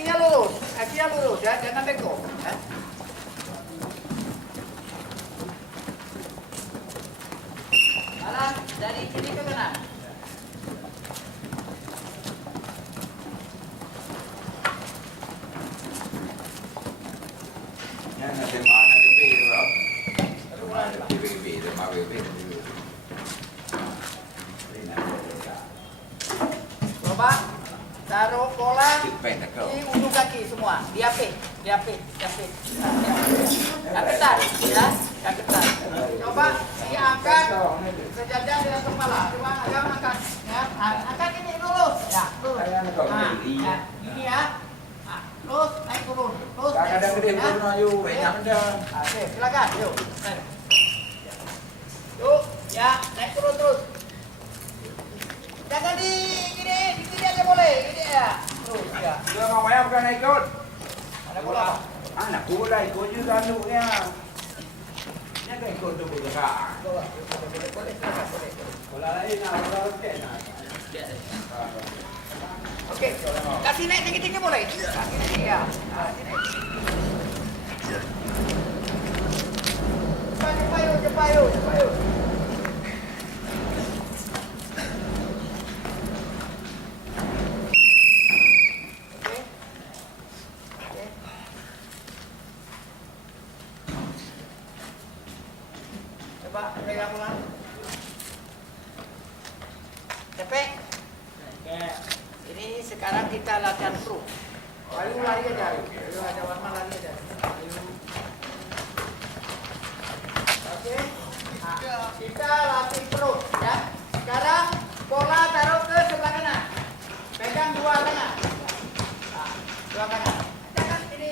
kakinya lurus ya, jangan bengkok. Ya. Jalan dari kiri ke kanan. Yan, natin mga nanipiro, bro. Bibig-bibig, mabibig. Coba taruh bola Dipend ako. di ujung kaki semua, diapit. Yang ketat, ya, yang ketat. Coba diangkat sejajar dengan kepala. Coba agak angkat, ya, angkat ini lurus, ya, lurus. Nah, ya, ini ya, nah, terus naik turun, terus. Kadang-kadang gede ya. turun ayo, banyak mendan. Oke, silakan, yuk. Yuk, ya, naik turun terus. Jangan di kiri aja boleh, ini ya. Terus, ya. Dia mamaya bukan ikut. Ada bola. Anak bola ikut juga anduknya. Ini kan ikut tu bola kak. Boleh, silakan, boleh. Bola lain lah, bola roket lah. Oke, kasih naik tinggi-tinggi boleh? Ini ya. Nah, sini. Cepat yuk. Oke. Coba pegang ulang. Cepet. Ini sekarang kita latihan pro. Ayo lari aja. Ayo ada warna lari aja. Ayo. Oke. Nah, kita latih pro ya. Sekarang bola taruh ke sebelah kanan. Pegang dua tangan. Nah, dua tangan. Jangan ini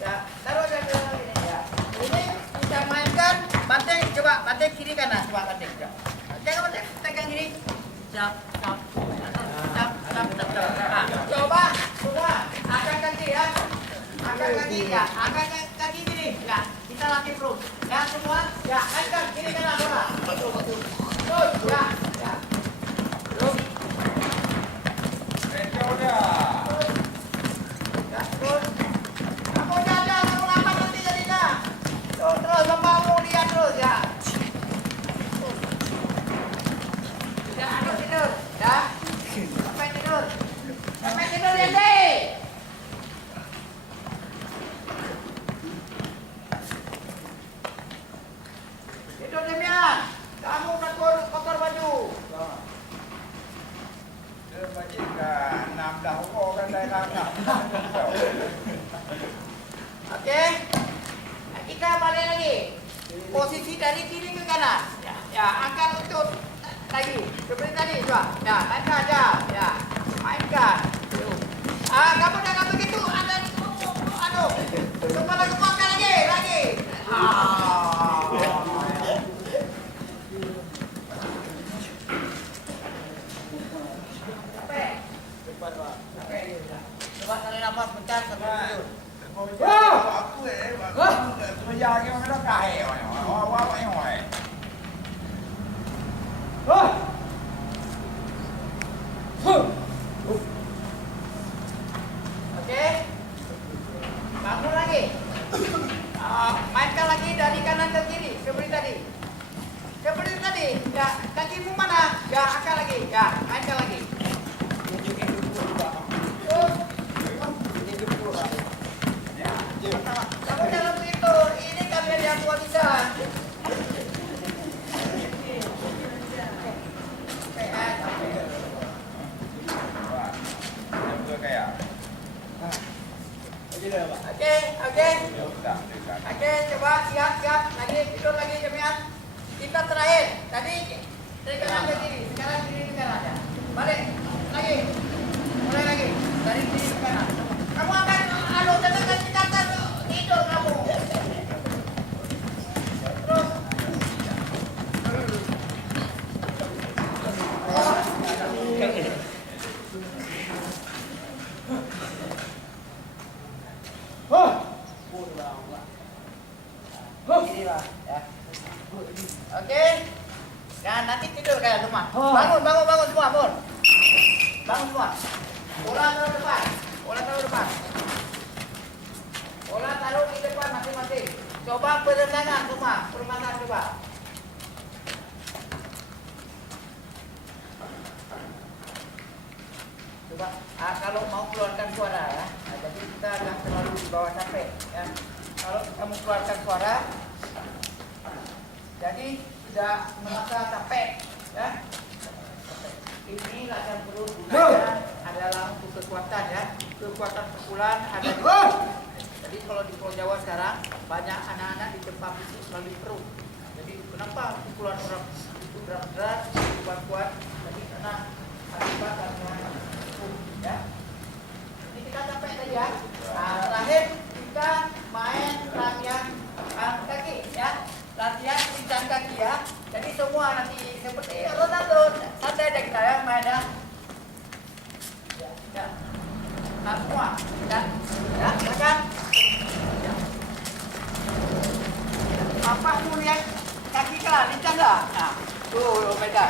ya. Taruh aja ke sini ya. Ini kita mainkan banting, coba banting kiri kanan, coba banting. Jangan banting, pegang kiri. Siap. Nah, coba, sudah, angkat kaki ya, angkat kaki gini, ya, kita latih perut, ya semua, ya, angkat kiri kanan bola, terus, ya, terus, terus, kamu jalan, kamu lambat nanti jadinya, terus, kamu lihat terus, ya, tidur, ya. Sampai tidur ya, deh. Tidur Demian. Kamu kotor baju. Oke. Kita balik lagi. Posisi dari kiri ke kanan. Ya, angkat lutut lagi. Seperti tadi, coba. Ya, angkat aja. Ya. Mainkan. Kamu jangan begitu. Aduh. Kepala kepala lagi. Capek. Coba tarik nafas bentar sambil tidur. Oke, bangun lagi. Mainkan lagi dari kanan ke kiri seperti tadi. Ya, kakimu mana? Ya, angkat lagi. Ya, mainkan lagi. Kamu jangan begitu. Ini kalian yang tua bisa. Oke, coba siap. Lagi tidur lagi jamian. Kita terakhir. Tadi dari kanan ke kiri. Sekarang kiri ke kanan ya. Balik. Lagi. Mulai lagi. Dari kiri ke kanan. Kamu akan jangan kita tidur kamu. Terus. Oke. Dan nanti tidur kayak rumah. Bangun semua, bangun semua. Bola taruh depan. Bola taruh di depan masing-masing. Coba perenangan semua. Perenangan coba. Coba kalau mau keluarkan suara ya. Jadi kita jangan terlalu di bawah sampai ya. Kalau kamu keluarkan suara, jadi tidak merasa capek ya. Ini latihan perut gunanya adalah untuk kekuatan ya. Kekuatan pukulan ada di jadi kalau di Pulau Jawa sekarang banyak anak-anak di tempat fisik melalui perut. Jadi kenapa pukulan orang itu berat-berat, kuat-kuat? Jadi karena akibat karena ya. Ini kita capek tadi ya. Nah, terakhir kita main latihan kaki ya. Latihan pincang kaki ya. Jadi semua nanti seperti Ronaldo, santai aja kita ya main ya. Ya. Nah, semua ya. Ya, silakan. Ya. Apa mau lihat kaki kalian lincah enggak? Nah, tuh beda.